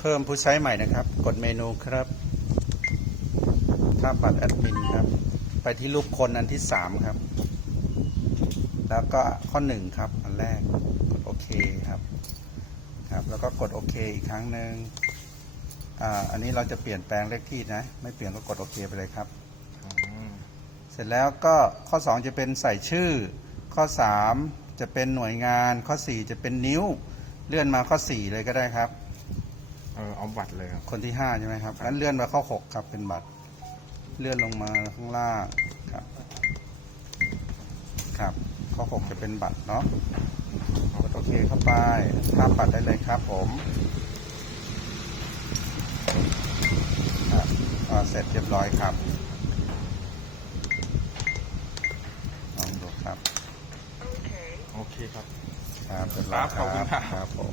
เพิ่มผู้ใช้ใหม่นะครับ กดเมนูครับถ้าปัดแอดมินครับ ไปที่รูปคนอันที่สามครับ แล้วก็ข้อหนึ่งครับ อันแรก กดโอเคครับครับ แล้วก็กดโอเคอีกครั้งหนึ่งอ่าอันนี้เราจะเปลี่ยนแปลงเลขที่นะ ไม่เปลี่ยนก็กดโอเคไปเลยครับ เสร็จแล้วก็ข้อ 2 จะเป็นใส่ชื่อ ข้อ 3 จะเป็นหน่วยงาน ข้อ 4 จะเป็นนิ้ว เลื่อนมาข้อ 4 เลยก็ได้ครับ เออเอาบัตรเลยครับ คนที่5ใช่ไหมครับงั้นเลื่อนมาข้อ6ครับเป็นบัตร เลื่อนลงมาข้างล่างครับ ครับ ข้อ6จะเป็นบัตรเนาะกดโอเคเข้าไปภาพบัตรได้เลยครับผมครับอ่าเสร็จเรียบร้อยครับลองดูครับ โอเคครับ ครับเรียบร้อยครับขอบคุณครับ ครับผม